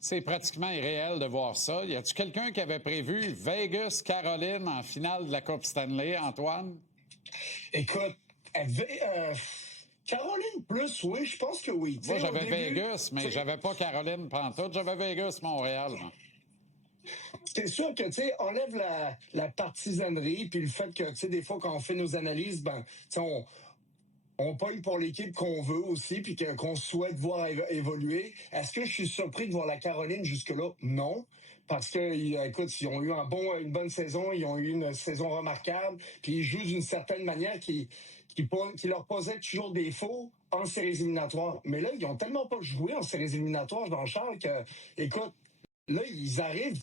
C'est pratiquement irréel de voir ça. Y a-tu quelqu'un qui avait prévu Vegas-Caroline en finale de la Coupe Stanley, Antoine? Écoute, Caroline plus, oui, je pense que oui. Moi, j'avais Vegas, mais j'avais pas Caroline pantoute. J'avais Vegas-Montréal. C'est sûr que, tu sais, enlève la partisanerie, puis le fait que, tu sais, des fois, quand on fait nos analyses, ben, tu sais, on pogne pour l'équipe qu'on veut aussi, puis qu'on souhaite voir évoluer. Est-ce que je suis surpris de voir la Caroline jusque-là? Non. Parce que, écoute, ils ont eu une bonne saison, ils ont eu une saison remarquable, puis ils jouent d'une certaine manière qui leur posait toujours défaut en séries éliminatoires. Mais là, ils ont tellement pas joué en séries éliminatoires, Jean-Charles, que, écoute, là, ils arrivent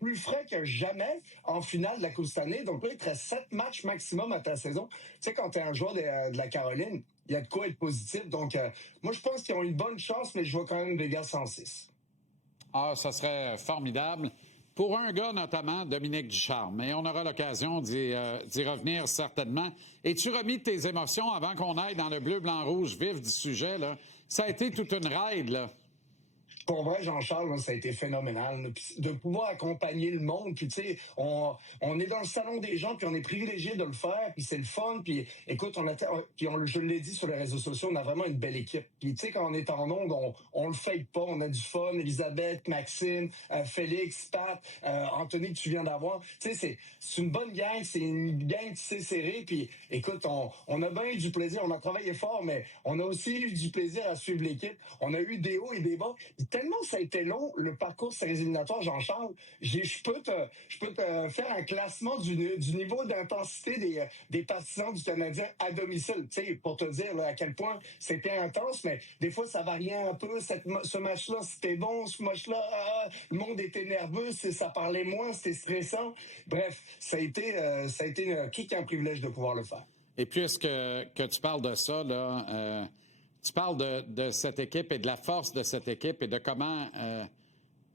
plus frais que jamais en finale de la Coupe Stanley. Donc là, il te reste 7 matchs maximum à ta saison. Tu sais, quand tu es un joueur de la Caroline, il y a de quoi être positif. Donc, moi, je pense qu'ils ont une bonne chance, mais je vois quand même Vegas 106. Ah, ça serait formidable. Pour un gars, notamment, Dominique Ducharme. Mais on aura l'occasion d'y revenir certainement. Es-tu remis de tes émotions avant qu'on aille dans le bleu, blanc, rouge vif du sujet, là? Ça a été toute une ride, là. Pour vrai, Jean-Charles, là, ça a été phénoménal. Là. De pouvoir accompagner le monde, puis tu sais, on est dans le salon des gens, puis on est privilégié de le faire, puis c'est le fun. Puis écoute, je l'ai dit sur les réseaux sociaux, on a vraiment une belle équipe. Puis tu sais, quand on est en onde, on le fake pas, on a du fun. Elisabeth, Maxime, Félix, Pat, Anthony que tu viens d'avoir. Tu sais, c'est une bonne gang, c'est une gang qui s'est serrée. Puis écoute, on a bien eu du plaisir, on a travaillé fort, mais on a aussi eu du plaisir à suivre l'équipe. On a eu des hauts et des bas. Tellement ça a été long, le parcours séries éliminatoires, Jean-Charles, je peux te faire un classement du niveau d'intensité des partisans du Canadien à domicile, tu sais, pour te dire là, à quel point c'était intense, mais des fois, ça variait un peu. Ce match-là, c'était bon. Ce match-là, le monde était nerveux, ça parlait moins, c'était stressant. Bref, ça a été tout qu'un privilège de pouvoir le faire. Et puisque que tu parles de ça, là... Tu parles de cette équipe et de la force de cette équipe et de comment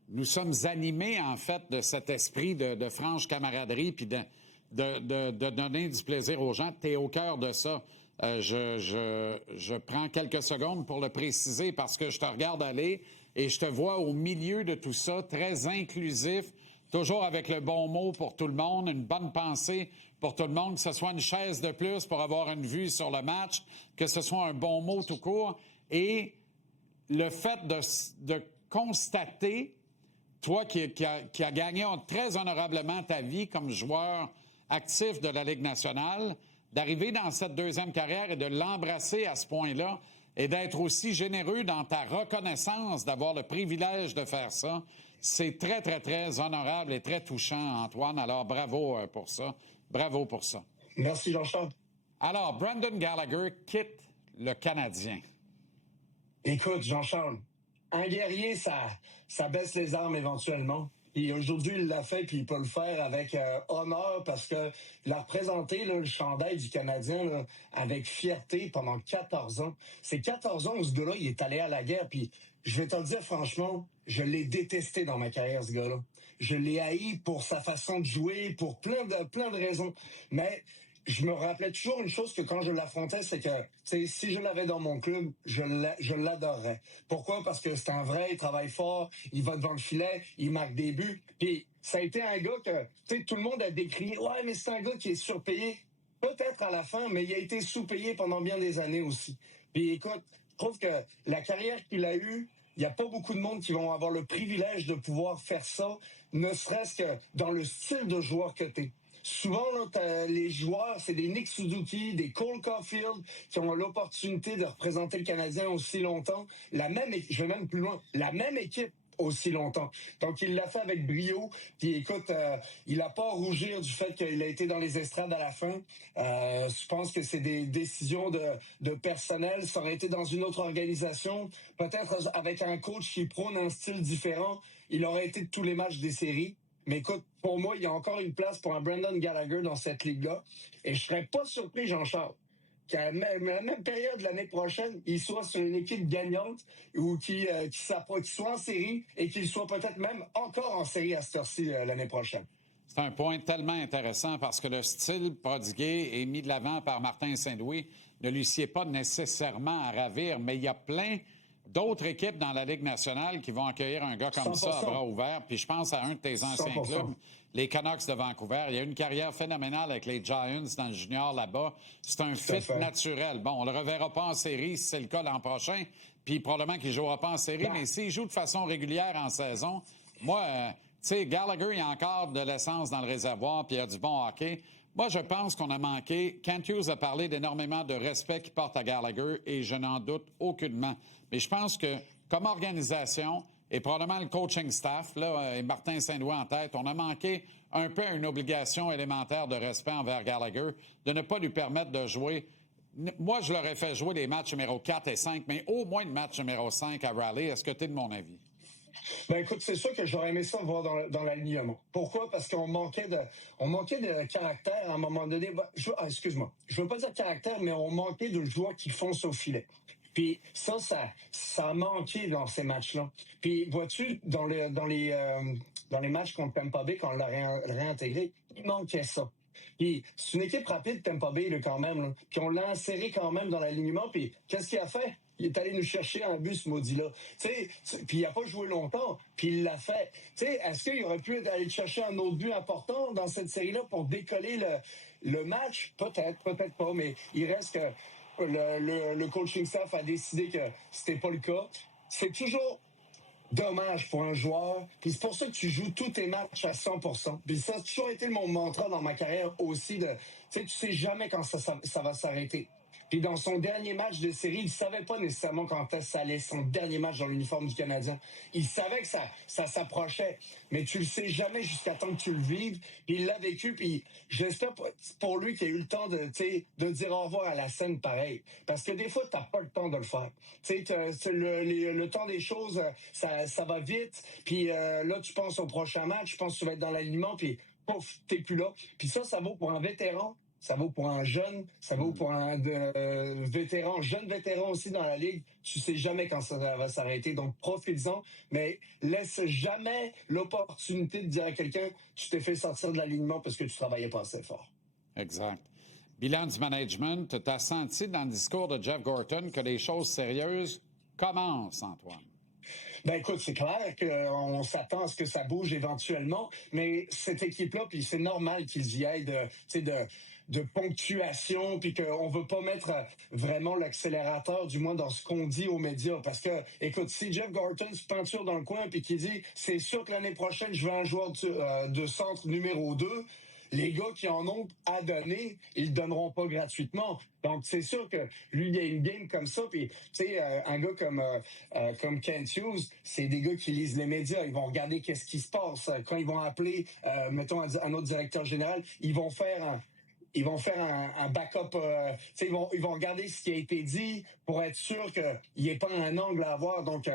nous sommes animés, en fait, de cet esprit de franche camaraderie puis de donner du plaisir aux gens. Tu es au cœur de ça. Je prends quelques secondes pour le préciser parce que je te regarde aller et je te vois au milieu de tout ça, très inclusif, toujours avec le bon mot pour tout le monde, une bonne pensée pour tout le monde, que ce soit une chaise de plus pour avoir une vue sur le match, que ce soit un bon mot tout court. Et le fait de constater, toi qui a gagné très honorablement ta vie comme joueur actif de la Ligue nationale, d'arriver dans cette deuxième carrière et de l'embrasser à ce point-là et d'être aussi généreux dans ta reconnaissance d'avoir le privilège de faire ça, c'est très, très, très honorable et très touchant, Antoine. Alors, bravo pour ça. Bravo pour ça. Merci, Jean-Charles. Alors, Brendan Gallagher quitte le Canadien. Écoute, Jean-Charles, un guerrier, ça baisse les armes éventuellement. Et aujourd'hui, il l'a fait, puis il peut le faire avec honneur parce que il a représenté là, le chandail du Canadien là, avec fierté pendant 14 ans. C'est 14 ans où ce gars-là, il est allé à la guerre. Puis je vais te le dire franchement, je l'ai détesté dans ma carrière, ce gars-là. Je l'ai haï pour sa façon de jouer, pour plein de raisons. Mais je me rappelais toujours une chose que quand je l'affrontais, c'est que si je l'avais dans mon club, je l'adorerais. Pourquoi? Parce que c'est un vrai, il travaille fort, il va devant le filet, il marque des buts. Puis ça a été un gars que tout le monde a décrié. Ouais, mais c'est un gars qui est surpayé. Peut-être à la fin, mais il a été sous-payé pendant bien des années aussi. Puis écoute, je trouve que la carrière qu'il a eue, il n'y a pas beaucoup de monde qui vont avoir le privilège de pouvoir faire ça, ne serait-ce que dans le style de joueur que t'es. Souvent, là, les joueurs, c'est des Nick Suzuki, des Cole Caulfield qui ont l'opportunité de représenter le Canadien aussi longtemps. Je vais même plus loin, la même équipe aussi longtemps. Donc, il l'a fait avec brio. Puis, écoute, il n'a pas à rougir du fait qu'il a été dans les estrades à la fin. Je pense que c'est des décisions de personnel. Ça aurait été dans une autre organisation, peut-être avec un coach qui prône un style différent. Il aurait été de tous les matchs des séries. Mais écoute, pour moi, il y a encore une place pour un Brendan Gallagher dans cette ligue-là. Et je serais pas surpris, Jean-Charles, qu'à la même période l'année prochaine, il soit sur une équipe gagnante ou qu'il soit en série et qu'il soit peut-être même encore en série à cette heure-ci l'année prochaine. C'est un point tellement intéressant parce que le style prodigué et mis de l'avant par Martin Saint-Louis ne lui sied pas nécessairement à ravir, mais il y a plein d'autres équipes dans la Ligue nationale qui vont accueillir un gars comme 100%. Ça à bras ouverts. Puis je pense à un de tes anciens 100%. Clubs, les Canucks de Vancouver. Il a eu une carrière phénoménale avec les Giants dans le junior là-bas. C'est un fit naturel. Bon, on le reverra pas en série si c'est le cas l'an prochain. Puis probablement qu'il ne jouera pas en série. Mais s'il joue de façon régulière en saison, moi, tu sais, Gallagher, il a encore de l'essence dans le réservoir puis il a du bon hockey. Moi, je pense qu'on a manqué. Kent Hughes a parlé d'énormément de respect qu'il porte à Gallagher et je n'en doute aucunement. Mais je pense que, comme organisation, et probablement le coaching staff, là, et Martin Saint-Louis en tête, on a manqué un peu à une obligation élémentaire de respect envers Gallagher, de ne pas lui permettre de jouer. Moi, je l'aurais fait jouer les matchs numéro 4 et 5, mais au moins le match numéro 5 à Raleigh. Est-ce que tu es de mon avis? Ben écoute, c'est sûr que j'aurais aimé ça voir dans l'alignement. Pourquoi? Parce qu'on manquait de caractère à un moment donné. Excuse-moi. Je veux pas dire caractère, mais on manquait de joueurs qui foncent au filet. Puis ça a manqué dans ces matchs-là. Puis vois-tu, dans les matchs contre Tampa Bay, quand on l'a réintégré, il manquait ça. Puis c'est une équipe rapide, Tampa Bay, là, quand même. Là. Puis on l'a inséré quand même dans l'alignement. Puis qu'est-ce qu'il a fait? Il est allé nous chercher un but, ce maudit-là. Puis il n'a pas joué longtemps, puis il l'a fait. Est-ce qu'il aurait pu aller chercher un autre but important dans cette série-là pour décoller le match? Peut-être pas, mais il reste que le coaching staff a décidé que c'était pas le cas. C'est toujours dommage pour un joueur. Puis c'est pour ça que tu joues tous tes matchs à 100%. Puis ça a toujours été mon mantra dans ma carrière aussi. Tu sais jamais quand ça va s'arrêter. Puis dans son dernier match de série, il ne savait pas nécessairement quand ça allait, son dernier match dans l'uniforme du Canadien. Il savait que ça s'approchait, mais tu le sais jamais jusqu'à temps que tu le vives. Puis il l'a vécu, puis j'espère pour lui qu'il a eu le temps de dire au revoir à la scène pareil. Parce que des fois, tu n'as pas le temps de le faire. Le temps des choses, ça va vite. Puis là, tu penses au prochain match, tu penses que tu vas être dans l'alignement, puis pouf, t'es plus là. Puis ça vaut pour un vétéran. Ça vaut pour un jeune, ça vaut pour un vétéran, jeune vétéran aussi dans la Ligue. Tu sais jamais quand ça va s'arrêter. Donc, profites-en, mais laisse jamais l'opportunité de dire à quelqu'un « Tu t'es fait sortir de l'alignement parce que tu travaillais pas assez fort. » Exact. Bilan du management, tu as senti dans le discours de Jeff Gorton que les choses sérieuses commencent, Antoine? Ben écoute, c'est clair qu'on s'attend à ce que ça bouge éventuellement, mais cette équipe-là, puis c'est normal qu'ils y aillent de ponctuation, puis qu'on veut pas mettre vraiment l'accélérateur, du moins dans ce qu'on dit aux médias. Parce que, écoute, si Jeff Gorton se peinture dans le coin puis qu'il dit « C'est sûr que l'année prochaine, je veux un joueur de centre numéro 2 », les gars qui en ont à donner, ils le donneront pas gratuitement. Donc, c'est sûr que lui, il y a une game comme ça. Puis, tu sais, un gars comme Kent Hughes, c'est des gars qui lisent les médias. Ils vont regarder qu'est-ce qui se passe. Quand ils vont appeler, mettons, un autre directeur général, ils vont faire un backup. Ils vont regarder ce qui a été dit pour être sûr qu'il n'y ait pas un angle à avoir. Donc,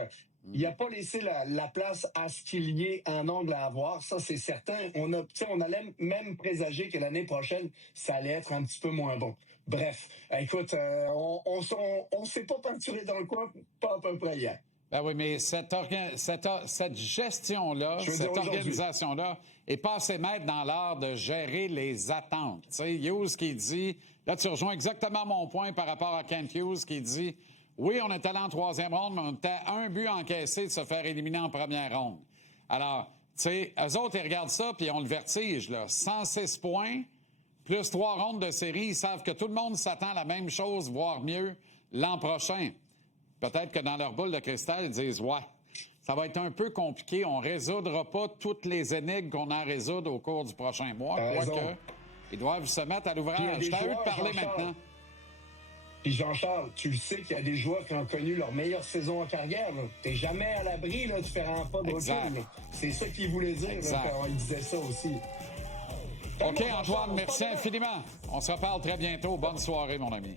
il n'a pas laissé la place à ce qu'il y ait un angle à avoir. Ça, c'est certain. On allait même présager que l'année prochaine, ça allait être un petit peu moins bon. Bref, écoute, on s'est pas peinturé dans le coin, pas à peu près hier. Ben oui, mais cette gestion-là, cette organisation-là est pas assez maître dans l'art de gérer les attentes. Tu sais, Hughes qui dit, là tu rejoins exactement mon point par rapport à Kent Hughes qui dit, oui, on est allé en troisième ronde, mais on était à un but encaissé de se faire éliminer en première ronde. Alors, tu sais, eux autres, ils regardent ça puis ils ont le vertige, là. 106 points, plus 3 rondes de série, ils savent que tout le monde s'attend à la même chose, voire mieux, l'an prochain. Peut-être que dans leur boule de cristal, ils disent « Ouais, ça va être un peu compliqué. On ne résoudra pas toutes les énigmes qu'on a à résoudre au cours du prochain mois. » Quoique, ils doivent se mettre à l'ouvrage. Je t'ai eu de parler maintenant. Puis Jean-Charles, tu le sais qu'il y a des joueurs qui ont connu leur meilleure saison en carrière. Tu n'es jamais à l'abri de faire un pas de recul. C'est ça qu'il voulait dire quand il disait ça aussi. OK, Antoine, merci infiniment. On se reparle très bientôt. Bonne soirée, mon ami.